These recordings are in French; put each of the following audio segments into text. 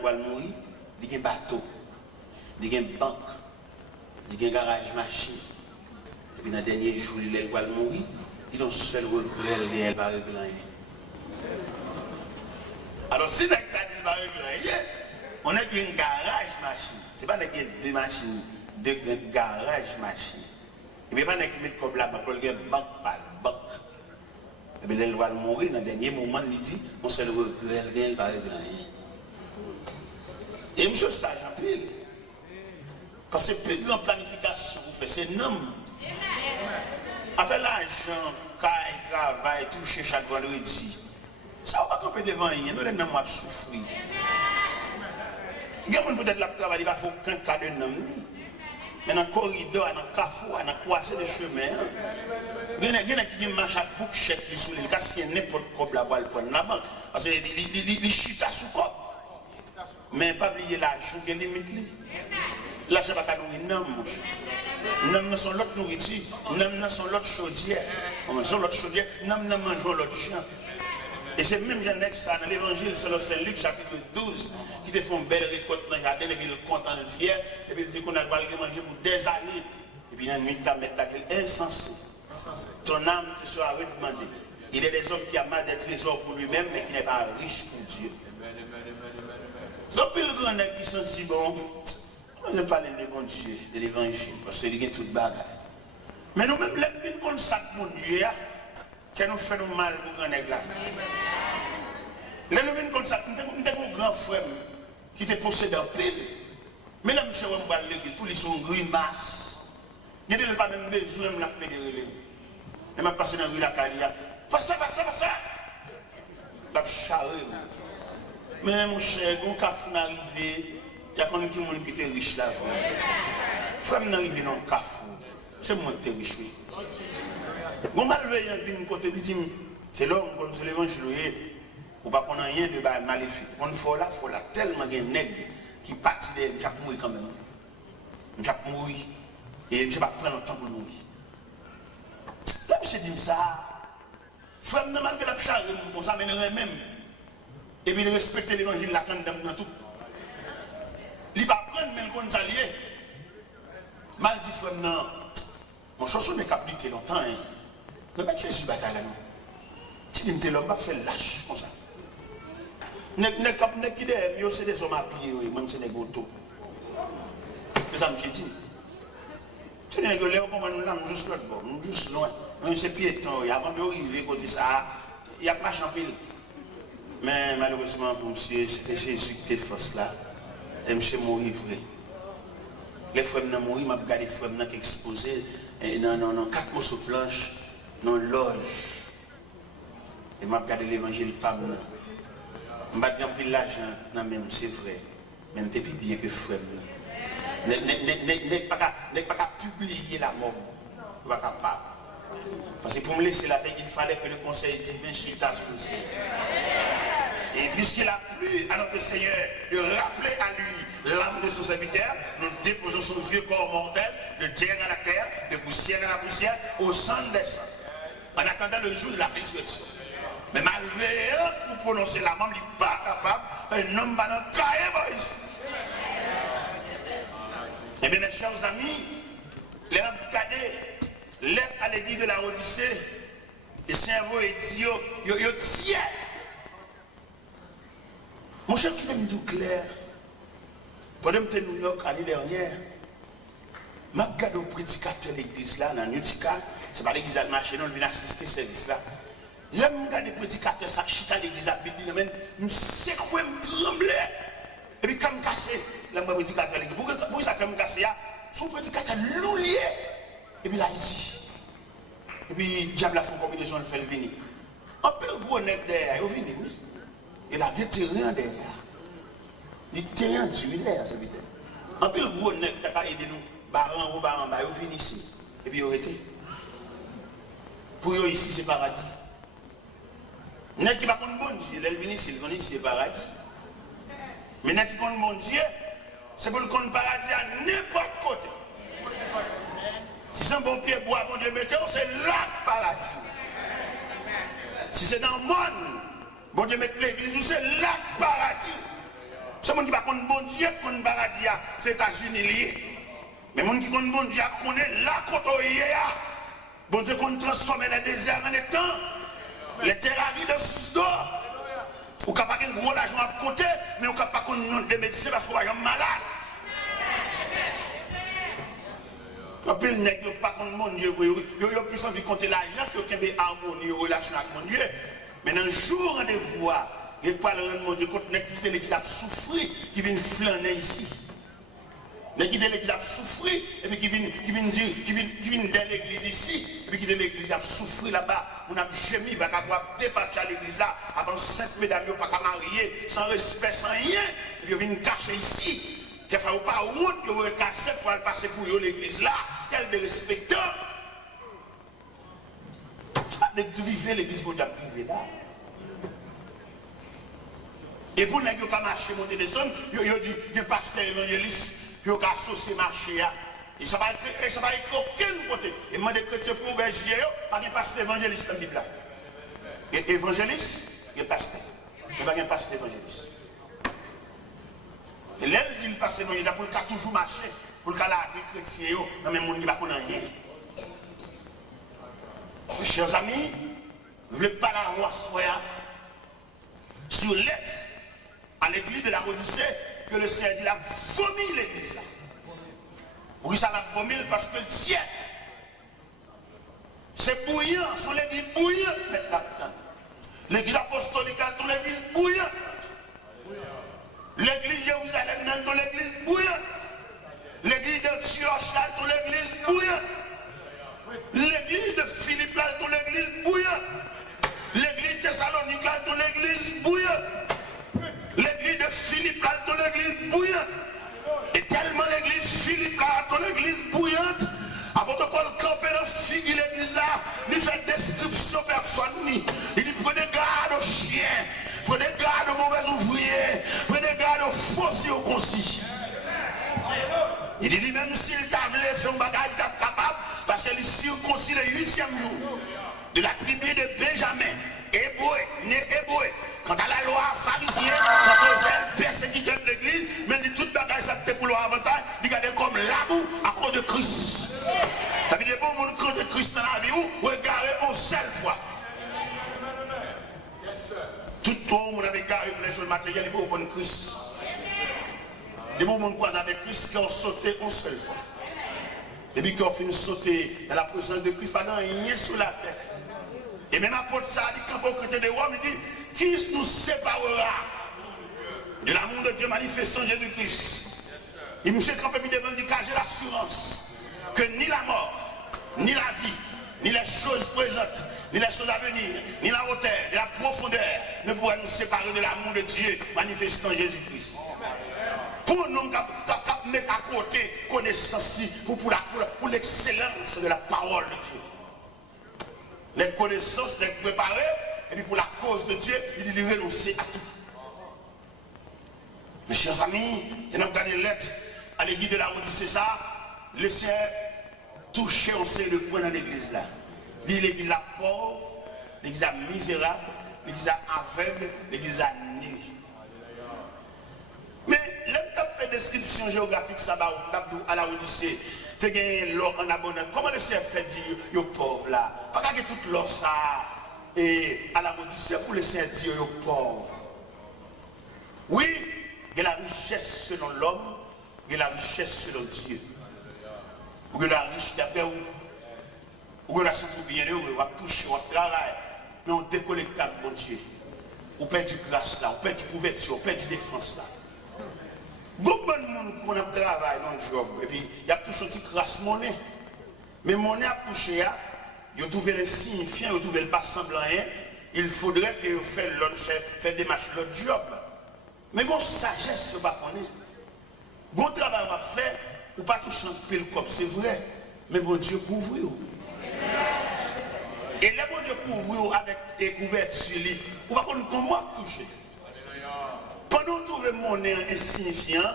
va mourir, il y a un bateau, il y a une banque, il y a un garage machine. Et puis dans le dernier jour, il va mourir, il a un seul regret, il va régler rien. Alors si il va régler rien, on a un garage machine. Ce n'est pas deux machines, deux garages machine. Et puis pas qui met comme là, il y a une banque par banque. Et puis il va mourir, dans le dernier moment, il dit, on seul regret, il va régler rien. Et monsieur sage en pile. Parce que plus grande planification vous faites, c'est non. Avec l'argent, caille, travail, toucher chaque vendredi. Ça va pas camper devant rien, nous les noms vont souffrir. Il y a peut-être la travail, il va faire aucun cas de nom. Mais dans le corridor, dans le carrefour, dans le croisé de chemin, il y en a qui marchent à bouchette, ils sont les cas, si n'importe quoi là-bas, le prendre la banque. Parce que les chita sous cop. Mais pas oublier l'argent qui est limite. L'argent va pas nourrir, non, mon cher. Nous sommes l'autre nourriture, nous sommes l'autre chaudière. Nous sommes l'autre chaudière, nous mangeons l'autre champ. Et c'est même Jean ça dans l'évangile, c'est le Saint-Luc, chapitre 12, qui te font une belle récolte dans le jardin, et puis ils sont contents, fiers, et puis ils disent qu'on a manger pour des années. Et puis dans la nuit, tu as mis laquelle insensé. Ton âme te sera redemandée. Il y a des hommes qui amassent des trésors pour lui-même, mais qui n'est pas riche pour Dieu. Donc, le grand qui sont si bons, on ne parle de bon Dieu, de l'évangile, parce qu'il y a tout bagage. Mais nous-mêmes, nous comme ça, mon Dieu, qui nous fait mal pour grand nègre là. Nous venons comme ça, nous avons un grand frère qui était possédé en pile. Mais là, monsieur, on va à l'église, tous les sont grimaces. Il n'y a pas même besoin de la pédérer. Je vais passer dans la rue la Calia. Passez. La charrue. Mais mon cher, quand Kafou est arrivé, il y a quelqu'un qui était riche là. Frère est arrivé dans le Kafou. C'est moi qui était riche. Bon, malgré un côté, c'est l'homme, c'est l'évangile. Ou pas qu'on a rien de maléfique. On faut là, tellement de nègres qui partent de m'chap mourir quand même. M'chap mourir. Et je ne vais pas prendre le temps pour mourir. Là, je dis ça. Frère, malgré la charrue, on s'amènerait même. Et puis il respecte l'évangile, la condamne dans tout. Il ne va pas prendre, mais il compte s'allier. Mal dit, frère, non. Mon chanson n'est qu'à lutter longtemps. Ne pas Jésus bataille là, non. Tu dis, l'homme va faire lâche, comme ça. Ne qui derrière, c'est des hommes à pied, même c'est des gâteaux. C'est ça, je dis. Tu dis que là, comment nous sommes juste l'autre bord, nous juste loin. C'est piéton, avant d'arriver côté ça, il y a pas champil. Mais malheureusement pour monsieur, c'était Jésus qui était force là. Et monsieur mourir vrai. Les frères n'ont mouru, m'a regardé les frères qui exposés dans 4 morceaux de planche, dans loge. Et m'a regardé l'évangile pas moi. M'a gagné l'argent, non même c'est vrai. Même t'es plus bien que frère. N'est pas qu'à publier la mort. Pas capable. Parce que pour me laisser la tête, il fallait que le conseil divin chita sur le Seigneur. Et puisqu'il a plu à notre Seigneur de rappeler à lui l'âme de son serviteur, nous déposons son vieux corps mortel de terre à la terre, de poussière à la poussière, au sang des sangs, en attendant le jour de la résurrection. Mais malgré pour prononcer la mort, il n'est pas capable, un homme va dans le cahier, ici. Eh bien, mes chers amis, les cadets, l'aide à l'église de la Odyssée, le cerveau est dit, yo tiens. Mon cher qui me dit clair, pendant que New York l'année dernière, je regarde au prédicateur de l'église là, dans Utica, c'est pas l'église à marché, non, je viens assister à ce service là. Là, je regarde le prédicateur, ça chita l'église à Bible, je me secoué, je tremblais, et puis quand je me casse, là, je prédicateur l'église. Pour ça, quand je me casse, son prédicateur loulier, et puis là, il dit. Et puis, diable a fait une combinaison, il fait le venir. Un peu gros nec derrière, il vient, oui. Il a des terrains derrière. Des terrains du derrière, ça veut dire. Un peu gros nec, il a aidé nous, baran ou baran, il vient ici. Et puis, il a été. Pour eux, ici, c'est paradis. Nec qui va contre bon Dieu, il vient ici, il vient ici, c'est paradis. Mais nec qui contre bon Dieu, c'est pour le contre paradis à n'importe côté. Si c'est un bon pied bois, bon Dieu, mettez, c'est là le paradis. Si c'est dans le monde, bon Dieu, mettez l'église, c'est là le paradis. C'est monde qui va connaître bon Dieu, connaît paradis, c'est les États-Unis liés. Mais monde qui connaît bon Dieu, connaît là côté bon Dieu qu'on transforme les déserts en étang, les terres arides de sous d'or. Ou capable pas un gros argent à compter, mais ou capable pas nom de médecin parce qu'on va être malade. Un peu le nègre pas contre mon Dieu, il a plus envie de compter l'argent que qu'il y ait harmonie relation avec mon Dieu. Mais dans le jour rendez-vous, il n'y a pas le mon Dieu contre nègre qui l'église a souffert, qui vient flâner ici. Mais qui l'église a souffert, et puis qui vient dire, qui vient dans l'église ici, et puis qui de l'église a souffert là-bas, on a gémi, il va pouvoir débattre à l'église là, avant 5 mesdames, il n'y a pas qu'à marier, sans respect, sans rien, et puis il vient cacher ici. Qu'il ne faut pas honte que vous cassez pour aller passer pour l'église là, quel de respectant. De driver l'église pour dire driver là. Et pour ne pas marcher, monter des sommes, il y a des pasteurs évangélistes. Il y a associé marché. Et ça va écrire aucun côté. Et moi, des chrétiens pour ouvrir pas de pasteur évangéliste dans la Bible. Et évangéliste, il y a pasteur. Il n'y a pas de pasteur évangéliste. Et là, il dit le pasteur évangéliste pour le cas toujours marcher, pour le cas là, des chrétiens, dans le monde qui ne connaît rien. Mes chers amis, vous ne voulez pas la roi soya sur lettre à l'église de la Odyssée. Que le Seigneur dit, il a vomi l'église là. Pourquoi ça l'a vomi? Parce que le ciel, c'est bouillant, son l'église bouillante maintenant. L'église apostolique, ton l'église bouillante. L'église Jérusalem, ton l'église bouillante. L'église d'Antioche, ton l'église bouillante. L'église de Philippe, ton l'église bouillante. L'église Thessalonique, ton l'église bouillante. L'église de Philippe, ton l'église bouillante. Et tellement l'église Philippe, ton l'église bouillante. Apôtre Paul campé dans figue l'église là, il fait description personne. Il dit prenez garde aux chiens, prenez garde aux mauvais ouvriers, prenez garde aux fossiers aux concis. Il dit lui-même s'il t'a voulu faire un bagage, il est capable, parce qu'il est circoncis le 8e jour de la tribu de Benjamin, né hébreu. Quant à la loi pharisien, quand on persécuté l'église, mais dit toute bagage ça c'était pour leur avantage, il regarde comme l'amour à cause de Christ. Ça veut dire que pour le monde de Christ dans la vie, ou regarder une seule fois. Tout le monde avait garé pour les choses matérielles pour prendre Christ. Les gens croisent avec Christ qui ont sauté une seule fois. Et puis qui ont fini de sauter dans la présence de Christ, pas rien sur la terre. Et même apôtre ça dit quand on chrétien de Rome, il dit qui nous séparera de l'amour de Dieu manifesté en Jésus-Christ. Et monsieur Campé devant dit car j'ai l'assurance que ni la mort, ni la vie, ni les choses présentes, ni les choses à venir, ni la hauteur, ni la profondeur ne pourraient nous séparer de l'amour de Dieu manifesté en Jésus-Christ. Pour nous mettre à côté connaissance pour l'excellence de la parole de Dieu. Les connaissances, les préparer, et puis pour la cause de Dieu, il dit de renoncer à tout. Mes chers amis, il y a regardé les lettres à l'église de la Odyssée, ça, le Seigneur touché, on sait le point dans l'église là. Il dit l'église la pauvre, l'église la misérable, l'église la aveugle, l'église la nue. Mais l'homme fait description géographique ça à la Odyssée. Tu as l'or en abondance. Comment le Seigneur fait dire aux pauvres là? Pas que toute l'or ça et à la Odyssée pour le Seigneur dire aux pauvres. Oui, il y a la richesse selon l'homme, il y a la richesse selon Dieu. Ou il y a la richesse d'après où il y a la santé bien heureux, on va toucher, on va travailler, mais on décollecte avec mon Dieu. On perd du grâce là, on perd du couverture, on perd du défense là. Beaucoup de monde qui a travaillé dans le job, et puis il y a toujours une petite crasse monnaie. Mais monnaie a touché, il a trouvé le signifiant, il a trouvé le pas semblant rien. Il faudrait que vous fassiez des marches l'autre job. Mais bon, sagesse, vous ne connaissez pas. Bon travail à faire, ou pas toucher un pile comme c'est vrai, mais bon Dieu couvre. Et le bon Dieu couvre avec des couvertures, vous ne connaissez pas comment toucher. Pendant que vous monnaie insignifiant,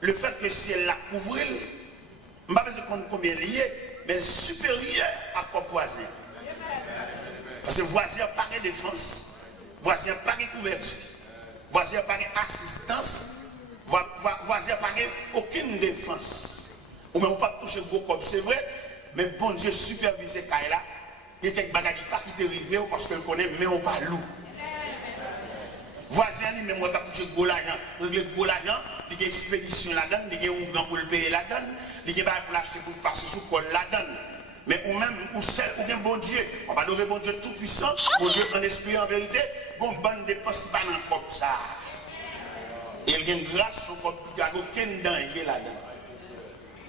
le fait que si elle la couvre, je ne sais pas combien lié, mais supérieur à quoi voisin. Parce que voisin n'a pas de défense, voisin n'a pas de couverture, voisin n'a pas d'assistance, Voisin pas aucune défense. Ou même pas toucher gros comme c'est vrai, mais bon Dieu supervisé Kaila, il y a quelques bagages qui te arrivé parce qu'elle connaît, mais on pas loup. Voisin lui même qui a touché gros l'argent, gros l'argent, il y a expédition là-dedans, il y a un pour le payer là-dedans, il y a pour l'acheter pour passer sous col là-dedans. Mais ou même, ou seul, ou bien bon Dieu, on va adorer bon Dieu tout puissant, bon Dieu en esprit en vérité, bon bonne dépense qui pas dans le corps ça. Et il y a une grâce au corps qui a aucun danger là-dedans.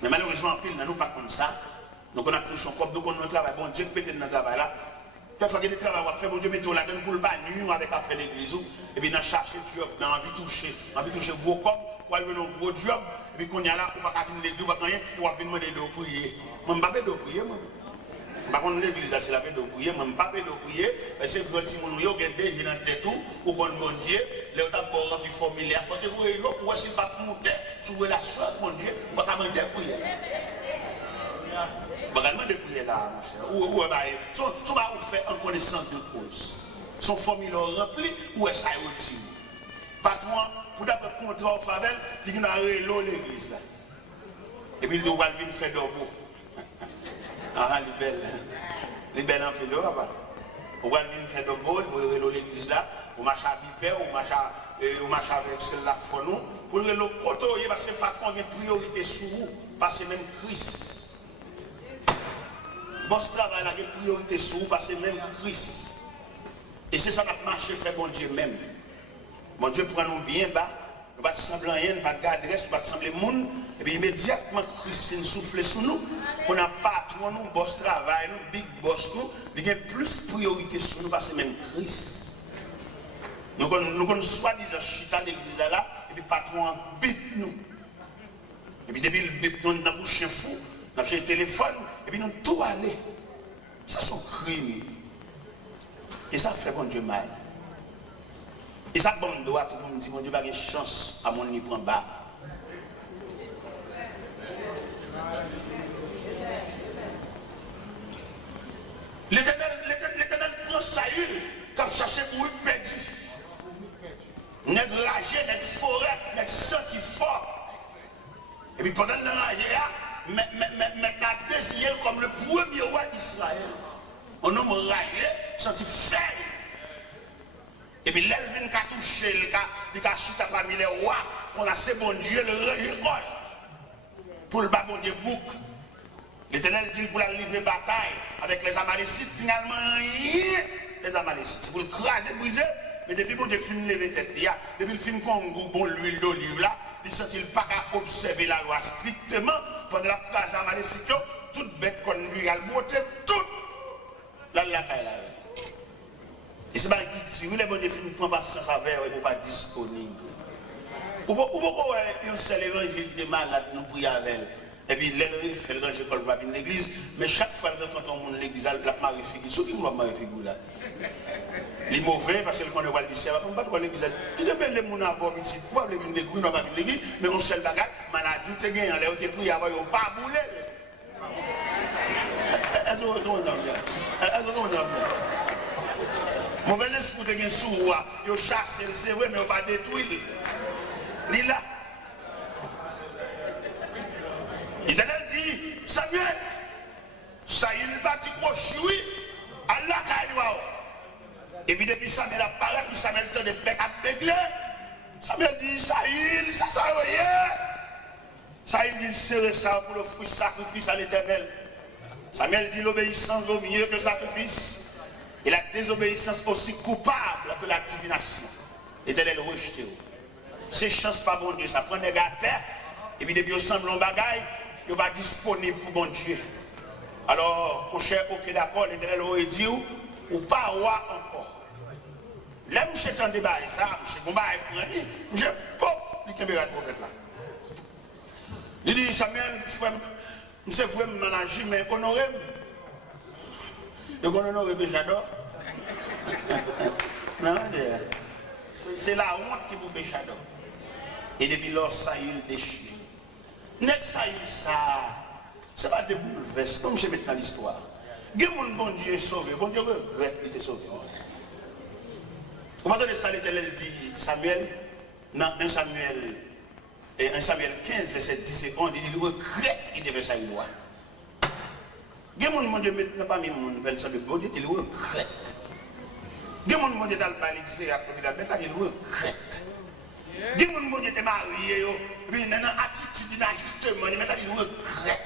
Mais malheureusement, en pile, nous pas comme ça. Donc on a touché un corps, nous on travail, bon Dieu peut-être dans le travail là. Parfois il y a des travail à faire, bon Dieu mettez là-dedans pour le pas nuire avec affaire d'église. Et puis on a cherché job, on a envie de toucher gros corps, ou aller dans un gros job, et puis qu'on y a là, on va pas venir l'église, on va rien, on va venir demander de prier. Moi, je ne vais pas prier. Par contre, l'église, c'est la paix de prier. Je ne vais pas prier. Parce que quand tu as des gens dans la tête, ou quand bon Dieu, les gens ont rempli formulaire. Il faut que vous ayez pour essayer de ne pas monter sur la relation, bon Dieu. On va demander de prier. On va demander de prier là, mon cher. Ou on va vous faire en connaissance de cause. Son formulaire rempli, ou est-ce que ça est utile? Patron, pour d'après contrat au Favel, il y a l'église là. Et puis, nous allons venir faire d'orbeau. Ah, les belles en pélo, là-bas. Nous allons venir faire d'orbeau, nous allons venir l'église là, nous marchons à Bipé, nous marchons avec celle-là, pour le côté, parce que le patron a une priorité sur vous, parce que même Christ. Bon, ce travail a une priorité sur vous, parce que même Christ. Et c'est ça qui a marché, fait bon Dieu même. Mon Dieu prend nous bien bas. Nous ne sembler rien, nous ne garder reste, nous ne sembler monde. Et puis immédiatement, Christ vient souffler sur nous. On n'a pas trop nous, boss travail, nous, big boss nous. Il y a plus de priorité sur nous parce que même Christ. Nous avons soi-disant chita l'église là, et puis patron bip nous. Et puis depuis le bip nous, nous avons un chien fou, nous avons un téléphone, et puis nous tout aller. Ça c'est un crime. Et ça fait bon Dieu mal. Et ça, bon, doit tout le monde dit, mon Dieu, pas de chance à mon nid prend bas. L'Éternel prend Saül comme chercher pour lui perdu. Nègre ragé, nègre forêt, nègre senti fort. Et puis pendant le ragé, maintenant désigné comme le premier roi d'Israël. On nomme ragé, senti faible. Et puis l'Elvin qui a touché, il a chuté parmi les rois, qu'on a ce bon Dieu, le récolte. Pour le bas bon Dieu bouc. L'Éternel dit pour la livrer bataille avec les Amalécites, finalement rien. Les Amalécites, c'est pour le craser, briser. Mais depuis bon Dieu finit lever tête, depuis le film qu'on bon l'huile d'olive là, il ne sent pas qu'à observer la loi strictement pendant la crasse Amalécite, toute bête qu'on vit, elle beauté, toute la caille là. Et c'est pas qui dit, si vous les bonnes définitions, ne prend pas sans savoir, il ne pas disponible. Ou pourquoi un seul évangile qui est malade, nous prions avec elle. Et puis, l'élève fait le danger pour venir l'église, mais chaque fois quand on monte l'église, la marie figure. Ceux qui me voient marie figure là. Les mauvais, parce que quand on voit le lycée, on ne va pas l'église. Qui te met les gens à voir petit, pourquoi vous venir l'église, on ne va pas venir l'église, mais on seul bagage, malade, tout est gagné, on est prié avant, on ne pas bouler. Est-ce que vous comprenez? Est-ce que vous comprenez? Mauvais esprit qui est sous moi, il chasse, c'est vrai, mais il ne pas détruire. Il est là. Il dit, Samuel, Saül parti crochoui, Allah kaïwa. Et puis depuis Samuel apparaît, puis Samuel tend de bec à bégler. Samuel dit, Saül, ça sert à rien. Saül dit, serrer ça pour le fruit sacrifice à l'Éternel. Samuel dit, l'obéissance vaut mieux que le sacrifice. Et la désobéissance aussi coupable que la divination. L'Éternel rejeté. C'est chance pas bon Dieu, ça prend des gars à terre, et puis depuis ensemble en bagaille, il n'est pas disponible pour bon Dieu. Alors, mon cher, ok d'accord, l'Éternel aurait dit, ou pas roi encore. Là, monsieur t'en débat, ça, monsieur Gomba est pris, monsieur pop, il est le prophète là. Il dit, Samuel, monsieur, vous me mélanger, mais honorez. Et qu'on honore Béjador. Non, c'est la honte qui vous Béjador. Et depuis lors, Saül déchire. N'est-ce Saül ça, c'est pas de bouleverse, comme je mets dans l'histoire. Mon bon Dieu est sauvé, bon Dieu regrette qu'il était sauvé. Au moment de ça, l'Éternel dit, Samuel, non, 1 Samuel Et 1 Samuel 15, verset 10 et 11, il dit, il regrette qu'il devait ça une loi. Il y a des gens qui ne pas mis mon nouvelle salut, il regrette. Il y a des gens qui dans le balixé à l'hôpital, il regrette. Il y a des gens qui étaient mariés, puis dans une attitude d'ajustement, il regrette.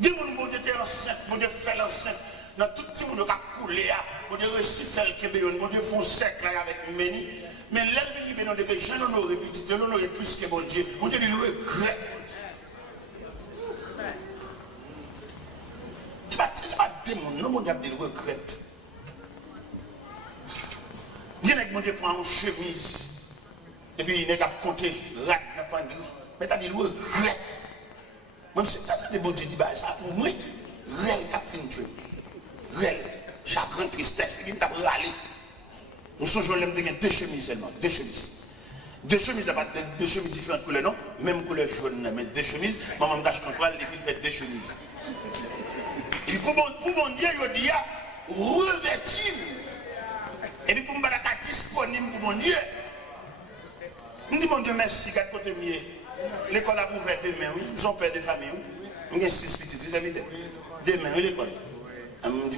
Il y a des gens qui étaient enceintes, qui fait l'enceinte. Dans tout le monde qui a coulé, on a reçu le Québec, on a fait un cercle avec Méni. Mais l'ennemi qui est dans le degré, j'en aurais petit, j'en aurais plus que bon Dieu. On te dit, il regrette. C'est pas démon, non, mon diable, il regrette. Il y a des gens qui prennent une chemise, et puis il y a des gens qui comptent, rat, n'a pas de mais t'as dit, il regrette. Même si t'as des bons Dieu dit, ça pour moi, réel capitaine Dieu. Réel, chagrin, tristesse, il t'a râlé. Nous sommes jeunes, nous avons 2 chemises seulement, 2 chemises. 2 chemises, d'abord 2 chemises différentes couleurs, non? Même couleur jaune, mais 2 chemises. Maman me cache ton toile, les filles fait 2 chemises. Et pour mon Dieu, il dit, revêtir. Et puis pour me battre disponible pour mon Dieu. Je dis, mon Dieu, merci, 4 côtés mieux. L'école a ouvert demain, oui. Nous sommes père de famille, oui. Nous avons 6 petits, vous savez. Demain, oui, l'école. Je dis,